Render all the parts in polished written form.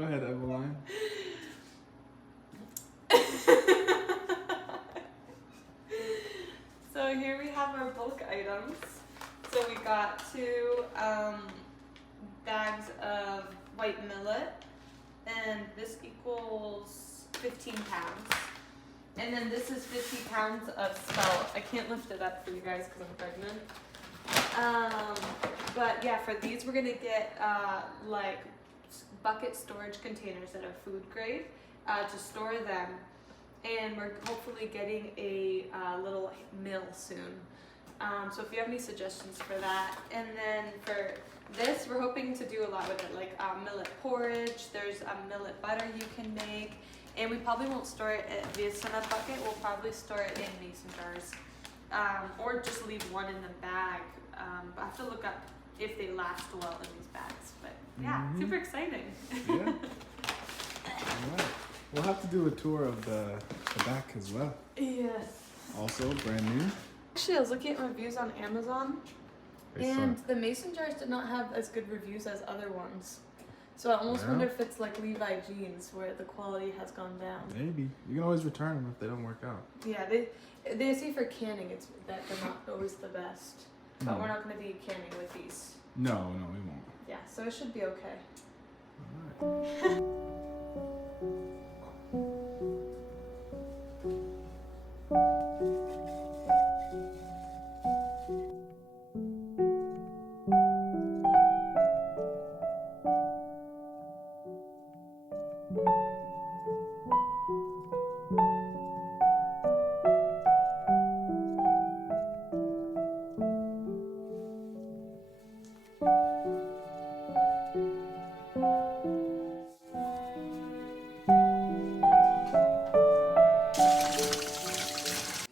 Go ahead, Eveline. So here we have our bulk items. So we got 2 bags of white millet, and this equals 15 pounds. And then this is 50 pounds of spelt. I can't lift it up for you guys because I'm pregnant. But yeah, for these we're gonna get like bucket storage containers that are food grade to store them. And we're hopefully getting a little mill soon. So if you have any suggestions for that. And then for this, we're hoping to do a lot with it, like millet porridge. There's a millet butter you can make. And we probably won't store it in a bucket. We'll probably store it in mason jars. Or just leave one in the bag. But I have to look up if they last well in these bags. But yeah, super exciting. Yeah. All right. We'll have to do a tour of the back as well. Yes. Also brand new. Actually, I was looking at reviews on Amazon, and the mason jars did not have as good reviews as other ones. So I almost wonder if it's like Levi jeans where the quality has gone down. Maybe. You can always return them if they don't work out. Yeah, they say for canning it's that they're not always the best. But we're not going to be canning with these. No, we won't. Yeah, so it should be okay. All right.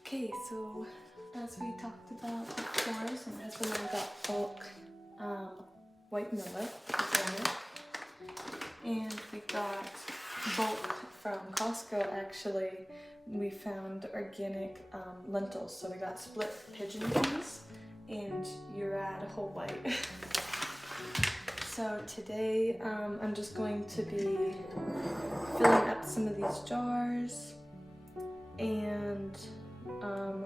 Okay, so as we talked about before, so my husband and I got bulk white millet, and we got bulk from Costco. Actually, we found organic lentils, so we got split pigeon peas and Urad whole white. So today I'm just going to be filling up some of these jars and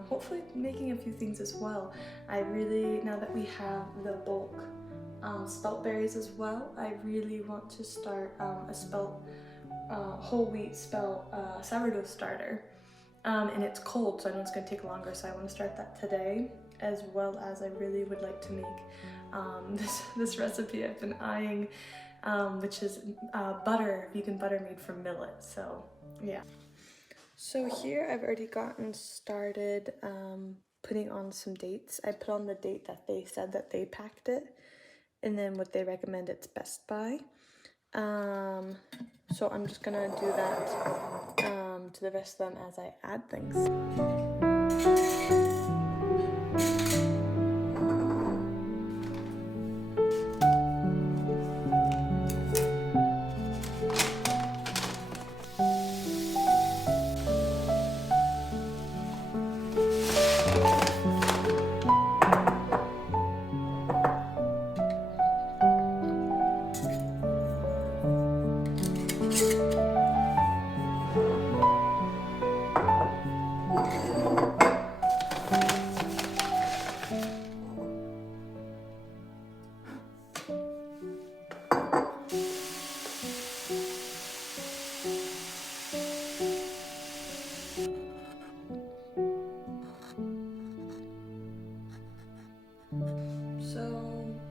hopefully making a few things as well. I really, now that we have the bulk spelt berries as well, I really want to start a spelt whole wheat spelt sourdough starter. And it's cold, so I know it's going to take longer, so I want to start that today, as well as I really would like to make this recipe I've been eyeing, which is vegan butter made from millet. So yeah. So here I've already gotten started putting on some dates. I put on the date that they said that they packed it, and then what they recommend it's best by. So I'm just gonna do that to the rest of them as I add things.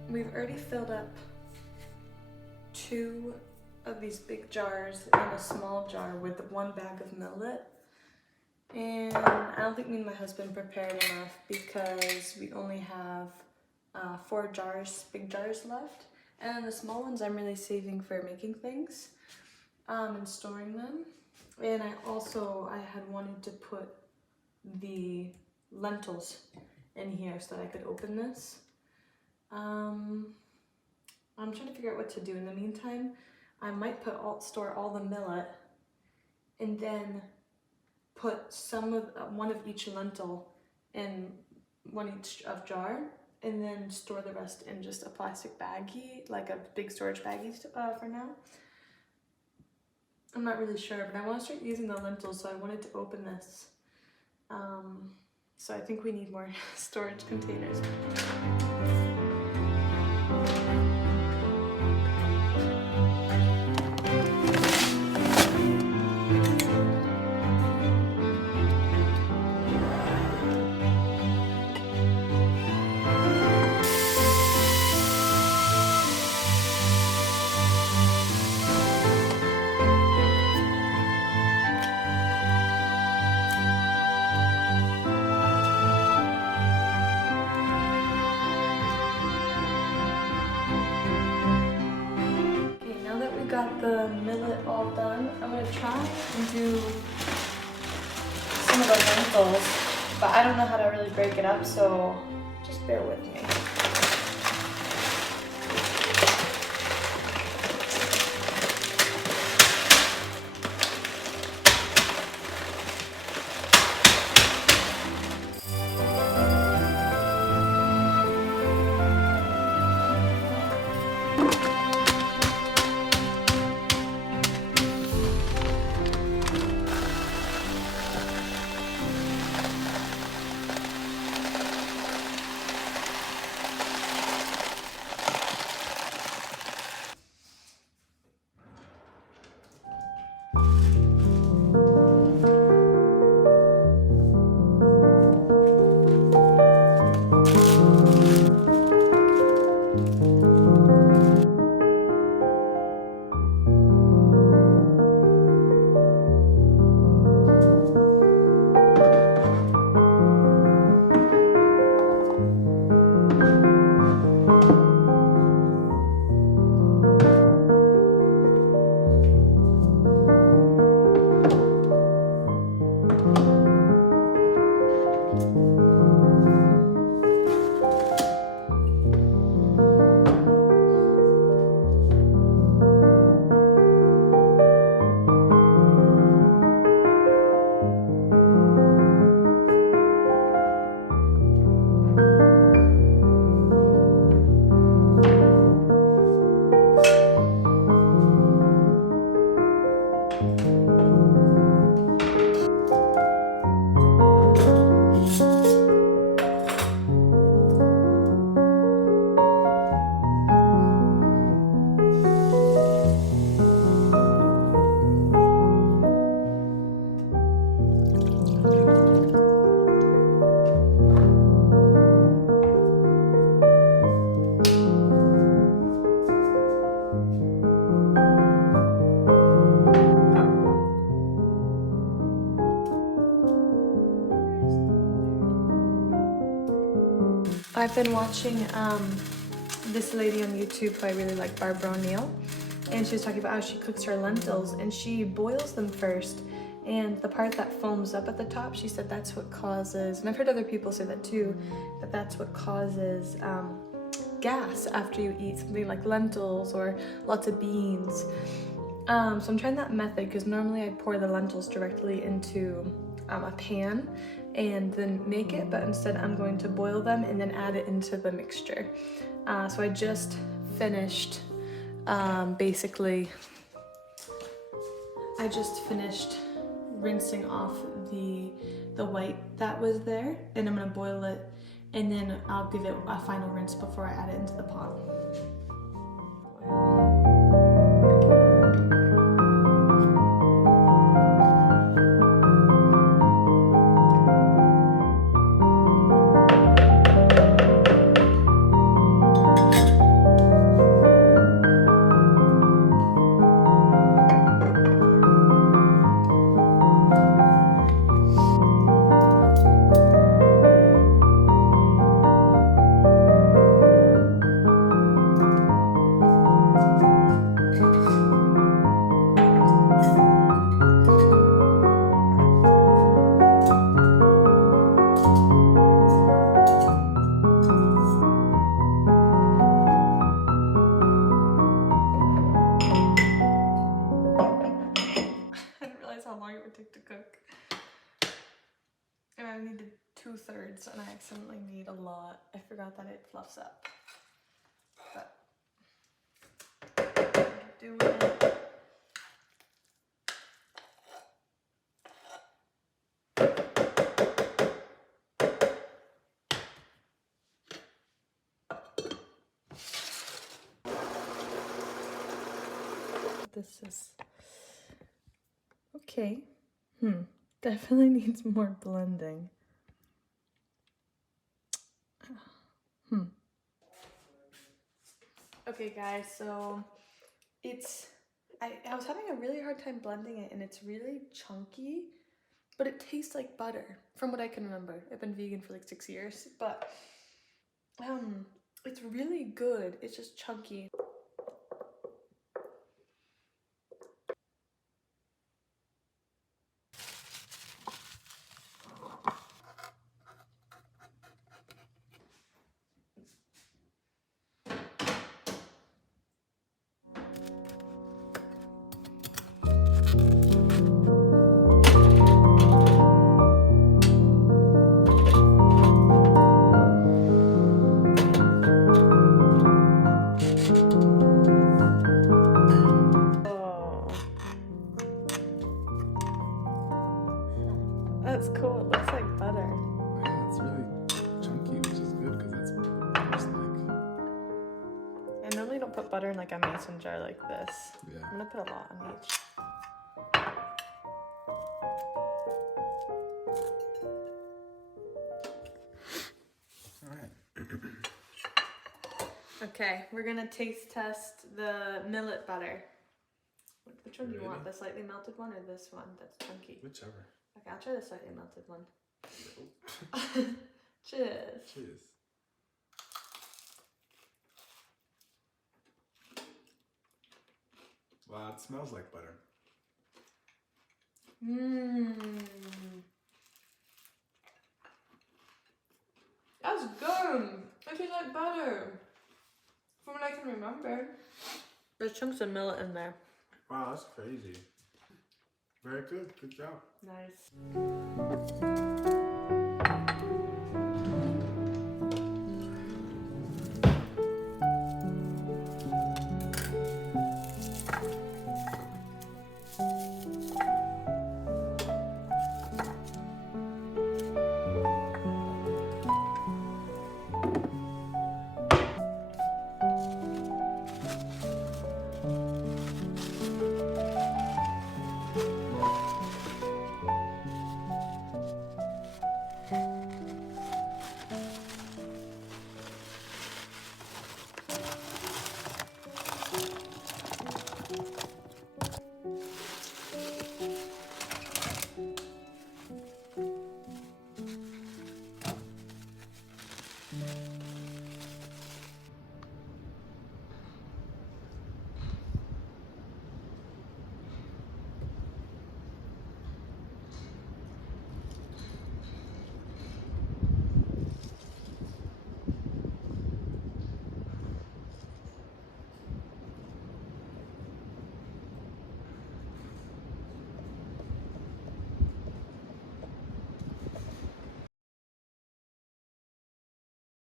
We've already filled up 2 of these big jars in a small jar with 1 bag of millet. And I don't think me and my husband prepared enough because we only have 4 jars, big jars left. And then the small ones I'm really saving for making things and storing them. And I had wanted to put the lentils in here so that I could open this. I'm trying to figure out what to do. In the meantime, I might store all the millet and then put one of each lentil in one each of jar, and then store the rest in just a plastic baggie, like a big storage baggie for now. I'm not really sure, but I want to start using the lentils, so I wanted to open this. So I think we need more storage containers. Got the millet all done. I'm gonna try and do some of the lentils, but I don't know how to really break it up, so just bear with me. I've been watching this lady on YouTube who I really like, Barbara O'Neill, and she was talking about how she cooks her lentils and she boils them first, and the part that foams up at the top, she said that's what causes, and I've heard other people say that too, that that's what causes gas after you eat something like lentils or lots of beans. So I'm trying that method because normally I pour the lentils directly into a pan and then make it, but instead I'm going to boil them and then add it into the mixture. So I just finished basically, I just finished rinsing off the white that was there, and I'm gonna boil it and then I'll give it a final rinse before I add it into the pot. How long it would take to cook. And I needed 2/3 and I accidentally made a lot. I forgot that it fluffs up. But keep doing it. what this is. Okay. Definitely needs more blending. Okay guys, so I was having a really hard time blending it, and it's really chunky, but it tastes like butter from what I can remember. I've been vegan for like 6 years, but it's really good. It's just chunky. That's cool. It looks like butter. Yeah, it's really chunky, which is good because it's butter's-like. I normally don't put butter in like a mason jar like this. Yeah. I'm gonna put a lot on each. Alright. Okay, we're gonna taste test the millet butter. Which one do you want? Ready? The slightly melted one or this one that's chunky? Whichever. Okay, I'll try the slightly melted one. Nope. Cheers. Cheers. Wow, it smells like butter. That's good. It tastes like butter. From what I can remember. There's chunks of millet in there. Wow, that's crazy. Very good. Good job. Nice.